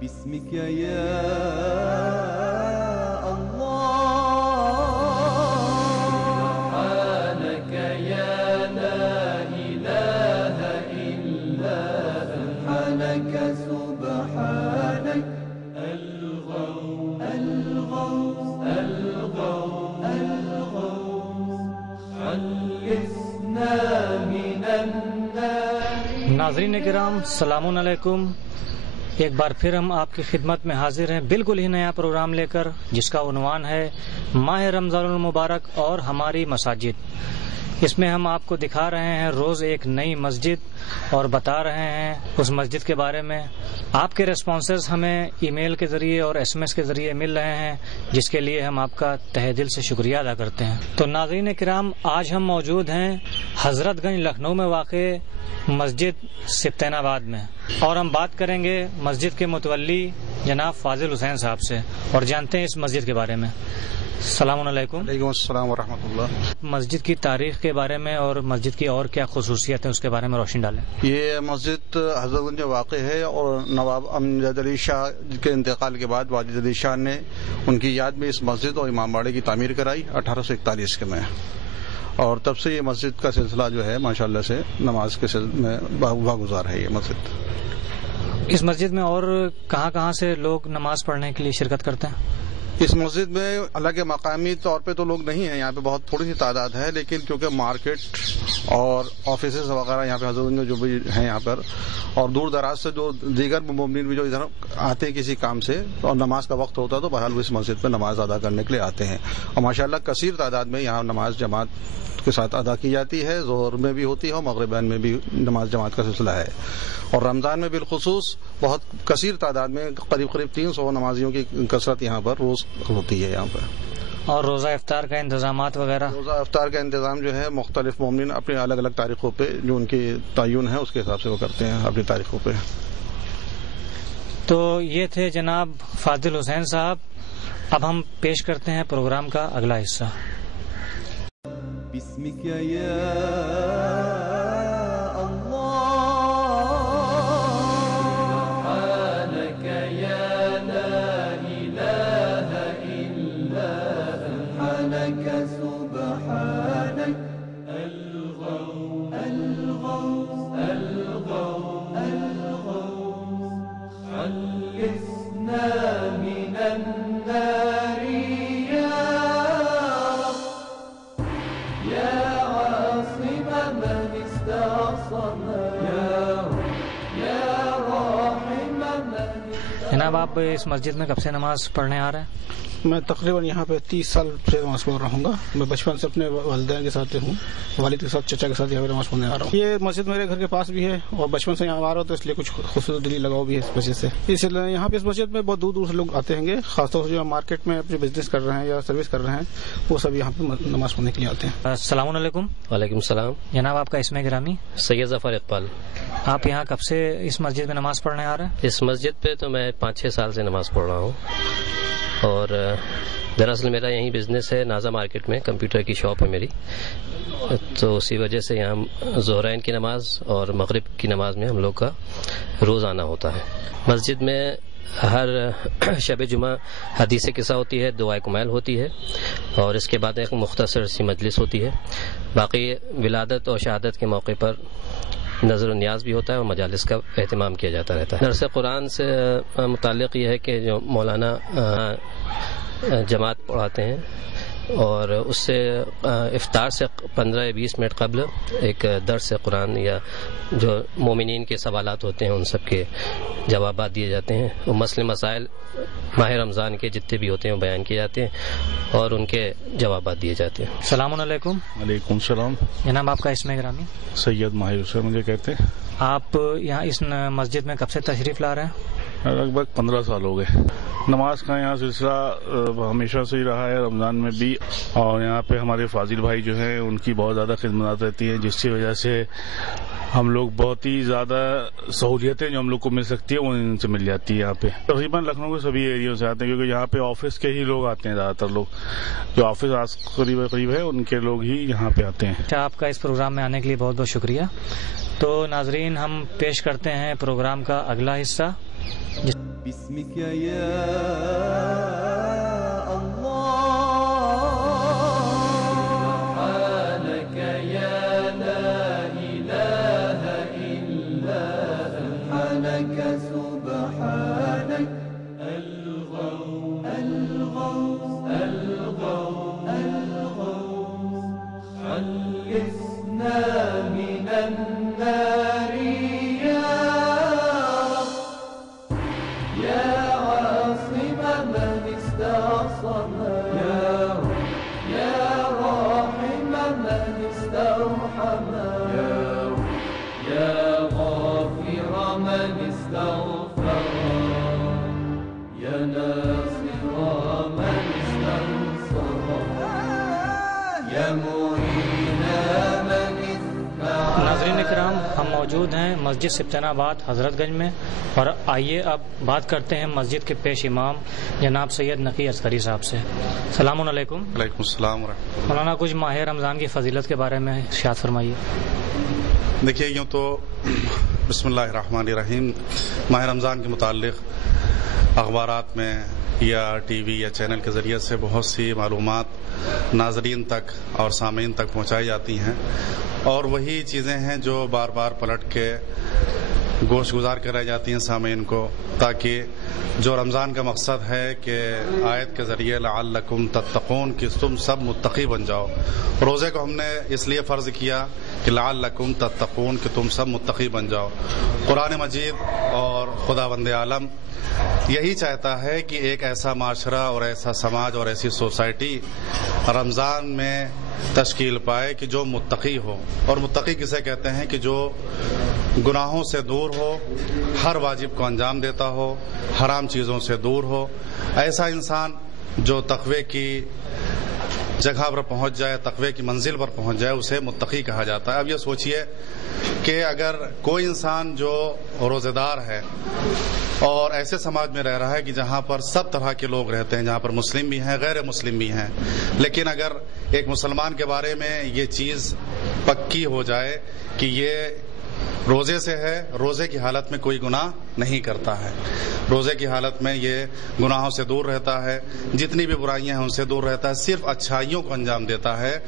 باسمك يا الله سبحانك يا لا إله إلا سبحانك سبحانك الغوث الغوث الغوث الغوث خلصنا من النار. ناظرین کرام السلام علیکم. ایک بار پھر ہم آپ کی خدمت میں حاضر ہیں بالکل ہی نیا پروگرام لے کر جس کا عنوان ہے ماہ رمضان المبارک اور ہماری مساجد. اس میں ہم آپ کو دکھا رہے ہیں روز ایک نئی مسجد اور بتا رہے ہیں اس مسجد کے بارے میں. آپ کے ریسپانسز ہمیں ای میل کے ذریعے اور ایس ایم ایس کے ذریعے مل رہے ہیں جس کے لیے ہم آپ کا تہہ دل سے شکریہ ادا کرتے ہیں. تو ناظرین کرام آج ہم موجود ہیں حضرت گنج لکھنؤ میں واقع مسجد سبطین آباد میں اور ہم بات کریں گے مسجد کے متولی جناب فاضل حسین صاحب سے اور جانتے ہیں اس مسجد کے بارے میں. السلام علیکم. وعلیکم السلام ورحمۃ اللہ. مسجد کی تاریخ کے بارے میں اور مسجد کی اور کیا خصوصیت ہے اس کے بارے میں روشنی ڈالیں. یہ مسجد حضرت گنج واقع ہے اور نواب امجد علی شاہ کے انتقال کے بعد واجد علی شاہ نے ان کی یاد میں اس مسجد اور امام باڑے کی تعمیر کرائی 1841 کے میں. اور تب سے یہ مسجد کا سلسلہ جو ہے ماشاءاللہ سے نماز کے میں واگزار ہے. یہ مسجد اس مسجد میں اور کہاں کہاں سے لوگ نماز پڑھنے کے لیے شرکت کرتے ہیں؟ اس مسجد میں الگ مقامی طور پہ تو لوگ نہیں ہیں, یہاں پہ بہت تھوڑی سی تعداد ہے, لیکن کیونکہ مارکیٹ اور آفیسز وغیرہ یہاں پہ حضرت جو بھی ہیں یہاں پر اور دور دراز سے جو دیگر مومنین بھی جو ادھر آتے ہیں کسی کام سے اور نماز کا وقت ہوتا ہے تو بہرحال وہ اس مسجد پہ نماز ادا کرنے کے لیے آتے ہیں. اور ماشاءاللہ کثیر تعداد میں یہاں نماز جماعت کے ساتھ ادا کی جاتی ہے. ظہر میں بھی ہوتی ہے اور مغربین میں بھی نماز جماعت کا سلسلہ ہے. اور رمضان میں بالخصوص بہت کثیر تعداد میں قریب 300 نمازیوں کی کثرت یہاں پر روز ہوتی ہے. یہاں پر اور روزہ افطار کا انتظامات وغیرہ؟ روزہ افطار کا انتظام جو ہے مختلف مومنین اپنی الگ الگ تاریخوں پہ جو ان کی تعین ہے اس کے حساب سے وہ کرتے ہیں اپنی تاریخوں پہ. تو یہ تھے جناب فاضل حسین صاحب. اب ہم پیش کرتے ہیں پروگرام کا اگلا حصہ. باسمك يا الله سبحانك يا لا إله إلا سبحانك سبحانك الغوث الغوث الغوث الغوث خلصنا من النار يا جناب آپ اس مسجد میں کب سے نماز پڑھنے آ رہے ہیں؟ میں تقریباً یہاں پہ 30 سال سے نماز پڑھ رہا ہوں گا. میں بچپن سے اپنے والدین کے ساتھ ہوں, والد کے ساتھ چچا کے ساتھ یہاں پہ نماز پڑھنے آ رہا ہوں. یہ مسجد میرے گھر کے پاس بھی ہے اور بچپن سے یہاں آ رہا ہوں تو اس لیے کچھ خصوصی دلی لگاؤ بھی ہے اس وجہ سے. اس لیے یہاں پہ اس مسجد میں بہت دور دور سے لوگ آتے ہیں گے, خاص طور سے جو مارکیٹ میں اپنے بزنس کر رہے ہیں یا سروس کر رہے ہیں وہ سب یہاں پہ نماز پڑھنے کے لیے آتے ہیں. السلام علیکم. وعلیکم السلام. جناب آپ کا اسم گرامی؟ سید ظفر اقبال. آپ یہاں کب سے اس مسجد میں نماز پڑھنے آ رہے ہیں؟ اس مسجد پہ تو میں 5-6 سال سے نماز پڑھ رہا ہوں اور دراصل میرا یہیں بزنس ہے, نازا مارکیٹ میں کمپیوٹر کی شاپ ہے میری, تو اسی وجہ سے یہاں ظہرین کی نماز اور مغرب کی نماز میں ہم لوگ کا روز آنا ہوتا ہے. مسجد میں ہر شب جمعہ حدیث قصہ ہوتی ہے, دعائے کمیل ہوتی ہے اور اس کے بعد ایک مختصر سی مجلس ہوتی ہے. باقی ولادت اور شہادت کے موقع پر نظر و نیاز بھی ہوتا ہے اور مجالس کا اہتمام کیا جاتا رہتا ہے. درس قرآن سے متعلق یہ ہے کہ جو مولانا جماعت پڑھاتے ہیں اور اس سے افطار سے 15 یا 20 منٹ قبل ایک درس قرآن یا جو مومنین کے سوالات ہوتے ہیں ان سب کے جوابات دیے جاتے ہیں. وہ مسئلے مسائل ماہ رمضان کے جتنے بھی ہوتے ہیں وہ بیان کیے جاتے ہیں اور ان کے جوابات دیے جاتے ہیں. السلام علیکم. وعلیکم السلام. جناب آپ کا اسم گرامی؟ سید ماہر حسین مجھے کہتے ہیں. آپ یہاں اس مسجد میں کب سے تشریف لا رہے ہیں؟ لگ بھگ 15 سال ہو گئے. نماز کا یہاں سلسلہ ہمیشہ سے ہی رہا ہے، رمضان میں بھی، اور یہاں پہ ہمارے فاضل بھائی جو ہیں ان کی بہت زیادہ خدمات رہتی ہیں، جس کی وجہ سے ہم لوگ بہت ہی زیادہ سہولیتیں جو ہم لوگ کو مل سکتی ہیں وہ ان سے مل جاتی ہے. یہاں پہ تقریباً لکھنؤ کے سبھی ایریوں سے آتے ہیں، کیونکہ یہاں پہ آفس کے ہی لوگ آتے ہیں. زیادہ تر لوگ جو آفس قریب ہے ان کے لوگ ہی یہاں پہ آتے ہیں. آپ کا اس پروگرام میں آنے کے لیے بہت بہت شکریہ. تو ناظرین، ہم پیش کرتے ہیں پروگرام کا اگلا حصہ. بسمك يا الله سبحانك يا لا إله إلا سبحانك سبحانك الغوث الغوث الغوث الغوث خلصنا من النار ناظرین اکرام، ہم موجود ہیں مسجد سبطین آباد حضرت گنج میں، اور آئیے اب بات کرتے ہیں مسجد کے پیش امام جناب سید نقی عسکری صاحب سے. السلام علیکم. وعلیکم السلام ورحمۃ اللہ. مولانا، کچھ ماہ رمضان کی فضیلت کے بارے میں ارشاد فرمائیے. دیکھیے، یوں تو بسم اللہ الرحمن الرحیم، ماہ رمضان کے متعلق اخبارات میں یا ٹی وی یا چینل کے ذریعے سے بہت سی معلومات ناظرین تک اور سامعین تک پہنچائی جاتی ہیں، اور وہی چیزیں ہیں جو بار بار پلٹ کے گوش گزار کے رہ جاتی ہیں سامعین کو، تاکہ جو رمضان کا مقصد ہے کہ آیت کے ذریعے لعلکم تتقون، کہ تم سب متقی بن جاؤ. روزے کو ہم نے اس لیے فرض کیا کہ لعلکم تتقون، کہ تم سب متقی بن جاؤ. قرآن مجید اور خداوند عالم یہی چاہتا ہے کہ ایک ایسا معاشرہ اور ایسا سماج اور ایسی سوسائٹی رمضان میں تشکیل پائے کہ جو متقی ہو. اور متقی کسے کہتے ہیں؟ کہ جو گناہوں سے دور ہو، ہر واجب کو انجام دیتا ہو، حرام چیزوں سے دور ہو. ایسا انسان جو تقوی کی جگہ پر پہنچ جائے، تقوی کی منزل پر پہنچ جائے، اسے متقی کہا جاتا ہے. اب یہ سوچئے کہ اگر کوئی انسان جو روزے دار ہے اور ایسے سماج میں رہ رہا ہے کہ جہاں پر سب طرح کے لوگ رہتے ہیں، جہاں پر مسلم بھی ہیں، غیر مسلم بھی ہیں، لیکن اگر ایک مسلمان کے بارے میں یہ چیز پکی ہو جائے کہ یہ روزے سے ہے، روزے کی حالت میں کوئی گناہ نہیں کرتا ہے، روزے کی حالت میں یہ گناہوں سے دور رہتا ہے، جتنی بھی برائیاں ہیں ان سے دور رہتا ہے، صرف اچھائیوں کو انجام دیتا ہے،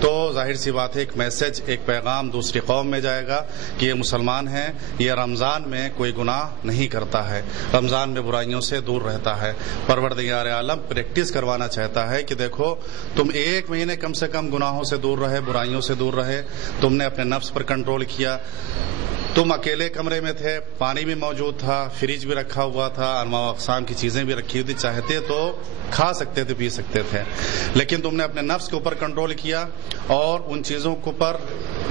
تو ظاہر سی بات ہے ایک میسج، ایک پیغام دوسری قوم میں جائے گا کہ یہ مسلمان ہیں، یہ رمضان میں کوئی گناہ نہیں کرتا ہے، رمضان میں برائیوں سے دور رہتا ہے. پروردگار عالم پریکٹس کروانا چاہتا ہے کہ دیکھو، تم ایک مہینے کم سے کم گناہوں سے دور رہے، برائیوں سے دور رہے، تم نے اپنے نفس پر کنٹرول کیا، تم اکیلے کمرے میں تھے، پانی بھی موجود تھا، فریج بھی رکھا ہوا تھا، انواع و اقسام کی چیزیں بھی رکھی ہوئی تھی، چاہتے تو کھا سکتے تھے، پی سکتے تھے، لیکن تم نے اپنے نفس کے اوپر کنٹرول کیا اور ان چیزوں کے اوپر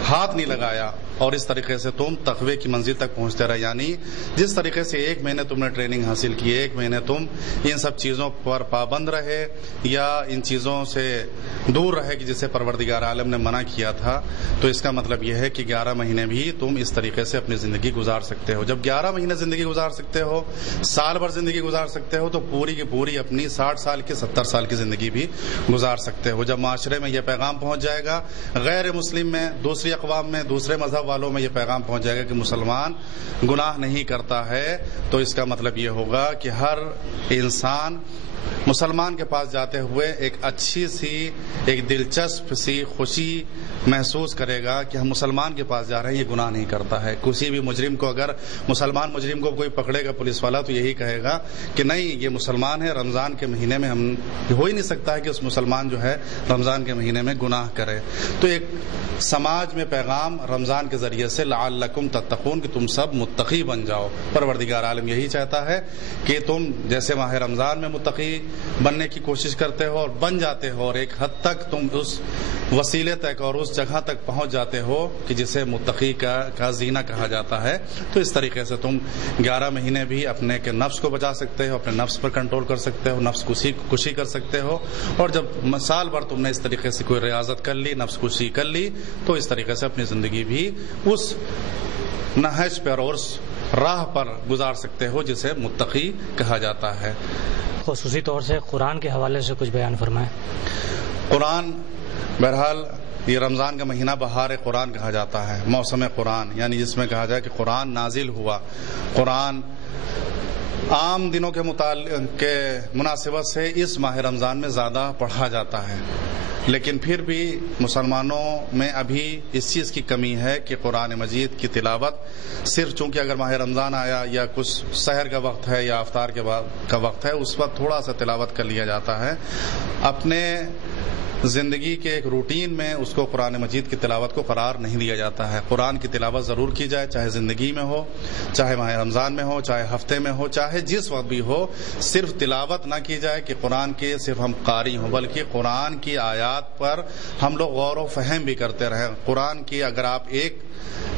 ہاتھ نہیں لگایا، اور اس طریقے سے تم تقوی کی منزل تک پہنچتے رہے. یعنی جس طریقے سے ایک مہینے تم نے ٹریننگ حاصل کی، ایک مہینے تم ان سب چیزوں پر پابند رہے یا ان چیزوں سے دور رہے کہ جسے پروردگار عالم نے منع کیا تھا، تو اس کا مطلب یہ ہے کہ 11 مہینے بھی تم اس طریقے سے اپنی زندگی گزار سکتے ہو. جب 11 مہینے زندگی گزار سکتے ہو، سال بھر زندگی گزار سکتے ہو، تو پوری کی پوری اپنی 60 سال کی 70 سال کی زندگی بھی گزار سکتے ہو. جب معاشرے میں یہ پیغام پہنچ جائے گا، غیر مسلم میں، دوسری اقوام میں، دوسرے مذہب والوں میں یہ پیغام پہنچ جائے گا کہ مسلمان گناہ نہیں کرتا ہے، تو اس کا مطلب یہ ہوگا کہ ہر انسان مسلمان کے پاس جاتے ہوئے ایک اچھی سی، ایک دلچسپ سی خوشی محسوس کرے گا کہ ہم مسلمان کے پاس جا رہے ہیں، یہ گناہ نہیں کرتا ہے. کسی بھی مجرم کو، اگر مسلمان مجرم کو کوئی پکڑے گا پولیس والا، تو یہی کہے گا کہ نہیں، یہ مسلمان ہے، رمضان کے مہینے میں ہم ہو ہی نہیں سکتا ہے کہ اس مسلمان جو ہے رمضان کے مہینے میں گناہ کرے. تو ایک سماج میں پیغام رمضان کے ذریعے سے لعلکم تتقون، کہ تم سب متقی بن جاؤ. پروردگار عالم یہی چاہتا ہے کہ تم جیسے ماہ رمضان میں متقی متقی بننے کی کوشش کرتے ہو اور بن جاتے ہو، اور ایک حد تک تم اس وسیلے تک اور اس جگہ تک پہنچ جاتے ہو کہ جسے متقی کا زینہ کہا جاتا ہے، تو اس طریقے سے تم 11 مہینے بھی اپنے کے نفس کو بچا سکتے ہو، اپنے نفس پر کنٹرول کر سکتے ہو، نفس کشی کر سکتے ہو. اور جب سال بھر تم نے اس طریقے سے کوئی ریاضت کر لی، نفس کشی کر لی، تو اس طریقے سے اپنی زندگی بھی اس نہج پر اور اس راہ پر گزار سکتے ہو جسے متقی کہا جاتا ہے. خصوصی طور سے قرآن کے حوالے سے کچھ بیان فرمائیں. قرآن بہرحال یہ رمضان کا مہینہ بہار قرآن کہا جاتا ہے، موسم قرآن، یعنی جس میں کہا جائے کہ قرآن نازل ہوا. قرآن عام دنوں کے مناسبت سے اس ماہ رمضان میں زیادہ پڑھا جاتا ہے، لیکن پھر بھی مسلمانوں میں ابھی اس چیز کی کمی ہے کہ قرآن مجید کی تلاوت صرف چونکہ اگر ماہ رمضان آیا یا کچھ سحر کا وقت ہے یا افطار کے بعد کا وقت ہے، اس وقت تھوڑا سا تلاوت کر لیا جاتا ہے. اپنے زندگی کے ایک روٹین میں اس کو قرآن مجید کی تلاوت کو قرار نہیں دیا جاتا ہے. قرآن کی تلاوت ضرور کی جائے، چاہے زندگی میں ہو، چاہے ماہ رمضان میں ہو، چاہے ہفتے میں ہو، چاہے جس وقت بھی ہو. صرف تلاوت نہ کی جائے کہ قرآن کے صرف ہم قاری ہوں، بلکہ قرآن کی آیات پر ہم لوگ غور و فہم بھی کرتے رہیں. قرآن کی اگر آپ ایک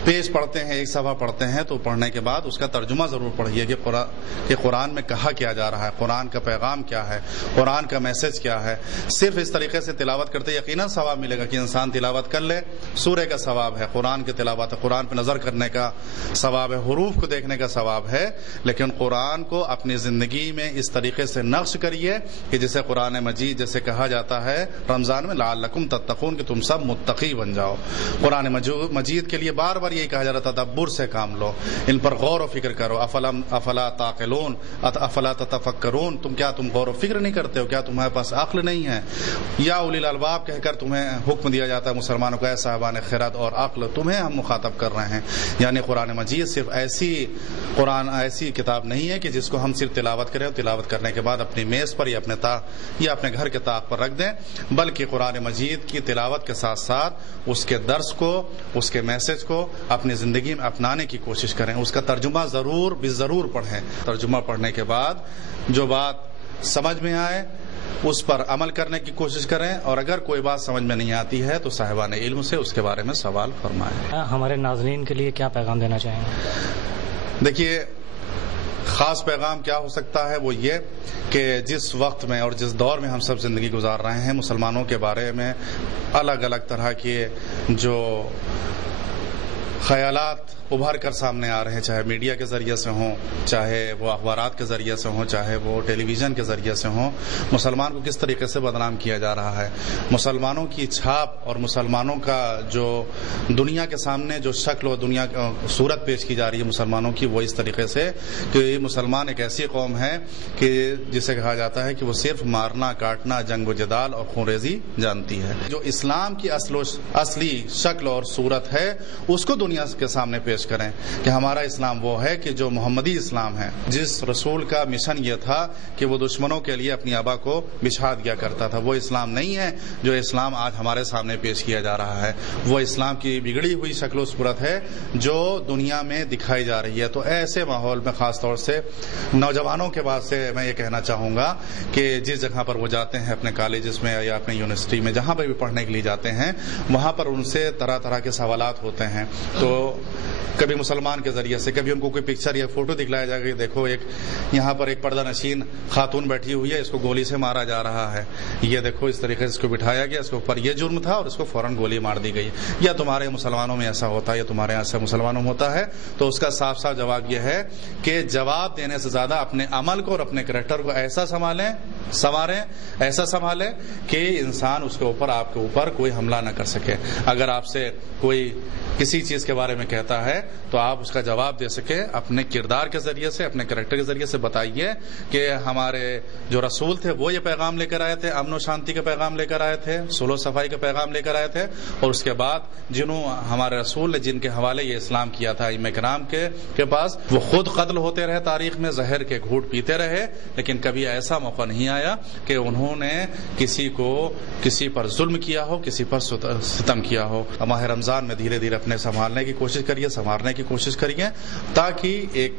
پیج پڑھتے ہیں، ایک صفحہ پڑھتے ہیں، تو پڑھنے کے بعد اس کا ترجمہ ضرور پڑھیے کہ قرآن میں کہا کیا جا رہا ہے، قرآن کا پیغام کیا ہے، قرآن کا میسج کیا ہے. صرف اس طریقے سے تلاوت کرتے یقیناً ثواب ملے گا کہ انسان تلاوت کر لے. سورہ کا ثواب ہے، قرآن کی تلاوت ہے، قرآن پہ نظر کرنے کا ثواب ہے، حروف کو دیکھنے کا ثواب ہے. لیکن قرآن کو اپنی زندگی میں اس طریقے سے نقش کریے کہ جسے قرآن مجید جیسے کہا جاتا ہے رمضان میں لعلکم تتقون، کہ تم سب متقی بن جاؤ. قرآن مجید کے لیے بار بار یہی کہا جا رہا تھا تدبر سے کام لو، ان پر غور و فکر کرو. افلا تعقلون افلا تتفکرون، تم غور و فکر نہیں کرتے ہو؟ کیا تمہارے پاس عقل نہیں ہے؟ یا اولی الالباب کہہ کر تمہیں حکم دیا جاتا ہے مسلمانوں کو، اے صاحبان خرد اور عقل، تمہیں ہم مخاطب کر رہے ہیں. یعنی قرآن مجید صرف ایسی کتاب نہیں ہے کہ جس کو ہم صرف تلاوت کریں اور تلاوت کرنے کے بعد اپنی میز پر یا اپنے گھر کے طاق پر رکھ دیں، بلکہ قرآن مجید کی تلاوت کے ساتھ ساتھ اس کے درس کو، اس کے میسج کو اپنی زندگی میں اپنانے کی کوشش کریں. اس کا ترجمہ ضرور پڑھیں. ترجمہ پڑھنے کے بعد جو بات سمجھ میں آئے اس پر عمل کرنے کی کوشش کریں، اور اگر کوئی بات سمجھ میں نہیں آتی ہے تو صاحبان علم سے اس کے بارے میں سوال فرمائیں. ہمارے ناظرین کے لیے کیا پیغام دینا چاہیں گے؟ دیکھیے، خاص پیغام کیا ہو سکتا ہے، وہ یہ کہ جس وقت میں اور جس دور میں ہم سب زندگی گزار رہے ہیں، مسلمانوں کے بارے میں الگ الگ طرح کے جو خیالات ابھر کر سامنے آ رہے ہیں، چاہے میڈیا کے ذریعے سے ہوں، چاہے وہ اخبارات کے ذریعے سے ہوں، چاہے وہ ٹیلی ویژن کے ذریعے سے ہوں. مسلمان کو کس طریقے سے بدنام کیا جا رہا ہے، مسلمانوں کی چھاپ اور مسلمانوں کا جو دنیا کے سامنے جو شکل و دنیا صورت پیش کی جا رہی ہے مسلمانوں کی، وہ اس طریقے سے کہ مسلمان ایک ایسی قوم ہے کہ جسے کہا جاتا ہے کہ وہ صرف مارنا، کاٹنا، جنگ و جدال اور خونریزی جانتی ہے. جو اسلام کی اصلی شکل اور صورت ہے اس کو دنیا کے سامنے پیش کریں کہ ہمارا اسلام وہ ہے کہ جو محمدی اسلام ہے، جس رسول کا مشن یہ تھا کہ وہ دشمنوں کے لیے اپنی آبا کو بچھا دیا کرتا تھا. وہ اسلام نہیں ہے جو اسلام آج ہمارے سامنے پیش کیا جا رہا ہے. وہ اسلام کی بگڑی ہوئی شکل و صورت ہے جو دنیا میں دکھائی جا رہی ہے. تو ایسے ماحول میں خاص طور سے نوجوانوں کے بعد سے میں یہ کہنا چاہوں گا کہ جس جگہ پر وہ جاتے ہیں اپنے کالجز میں یا اپنے یونیورسٹی میں، جہاں پر بھی پڑھنے کے لیے جاتے ہیں، وہاں پر ان سے طرح طرح کے سوالات ہوتے ہیں. تو کبھی مسلمان کے ذریعے سے کبھی ان کو کوئی پکچر یا فوٹو دکھلایا جائے گا، دیکھو یہاں پر ایک پردہ نشین خاتون بیٹھی ہوئی ہے، اس کو گولی سے مارا جا رہا ہے، یہ دیکھو اس طریقے سے اس کو بٹھایا گیا، اس کے اوپر یہ جرم تھا اور اس کو فوراً گولی مار دی گئی. یا تمہارے مسلمانوں میں ایسا ہوتا ہے یا تمہارے یہاں سے مسلمانوں میں ہوتا ہے. تو اس کا صاف صاف جواب یہ ہے کہ جواب دینے سے زیادہ اپنے عمل کو اور اپنے کریکٹر کو ایسا سنبھالیں کہ انسان اس کے اوپر آپ کے اوپر کوئی حملہ نہ کر سکے. اگر آپ سے کوئی کسی چیز کے بارے میں کہتا ہے تو آپ اس کا جواب دے سکے اپنے کردار کے ذریعے سے، اپنے کریکٹر کے ذریعے سے. بتائیے کہ ہمارے جو رسول تھے وہ یہ پیغام لے کر آئے تھے، امن و شانتی کا پیغام لے کر آئے تھے، صلح و صفائی کا پیغام لے کر آئے تھے، اور اس کے بعد ہمارے رسول نے جن کے حوالے یہ اسلام کیا تھا ائمہ کرام کے پاس، وہ خود قتل ہوتے رہے، تاریخ میں زہر کے گھونٹ پیتے رہے، لیکن کبھی ایسا موقع نہیں آیا کہ انہوں نے کسی پر ظلم کیا ہو، کسی پر ستم کیا ہو. ماہ رمضان میں دھیرے دھیرے اپنے سنبھالنے کی کوشش کریے, سنوارنے کی کوشش کریے, تاکہ ایک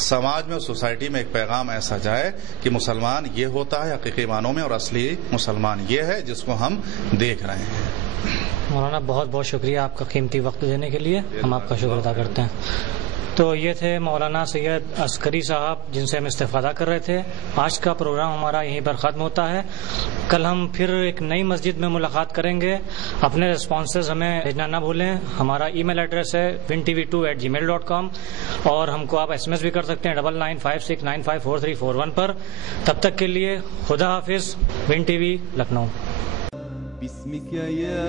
سماج میں اور سوسائٹی میں ایک پیغام ایسا جائے کہ مسلمان یہ ہوتا ہے حقیقی معنوں میں, اور اصلی مسلمان یہ ہے جس کو ہم دیکھ رہے ہیں. مولانا بہت بہت شکریہ آپ کا قیمتی وقت دینے کے لیے, ہم آپ کا شکر ادا کرتے ہیں. تو یہ تھے مولانا سید عسکری صاحب جن سے ہم استفادہ کر رہے تھے. آج کا پروگرام ہمارا یہیں پر ختم ہوتا ہے. کل ہم پھر ایک نئی مسجد میں ملاقات کریں گے. اپنے رسپانسز ہمیں بھیجنا نہ بھولیں. ہمارا ای میل ایڈریس ہے wintv2@gmail.com, اور ہم کو آپ SMS بھی کر سکتے ہیں 9956954341 پر. تب تک کے لیے خدا حافظ. One T V Lucknow. باسمك يا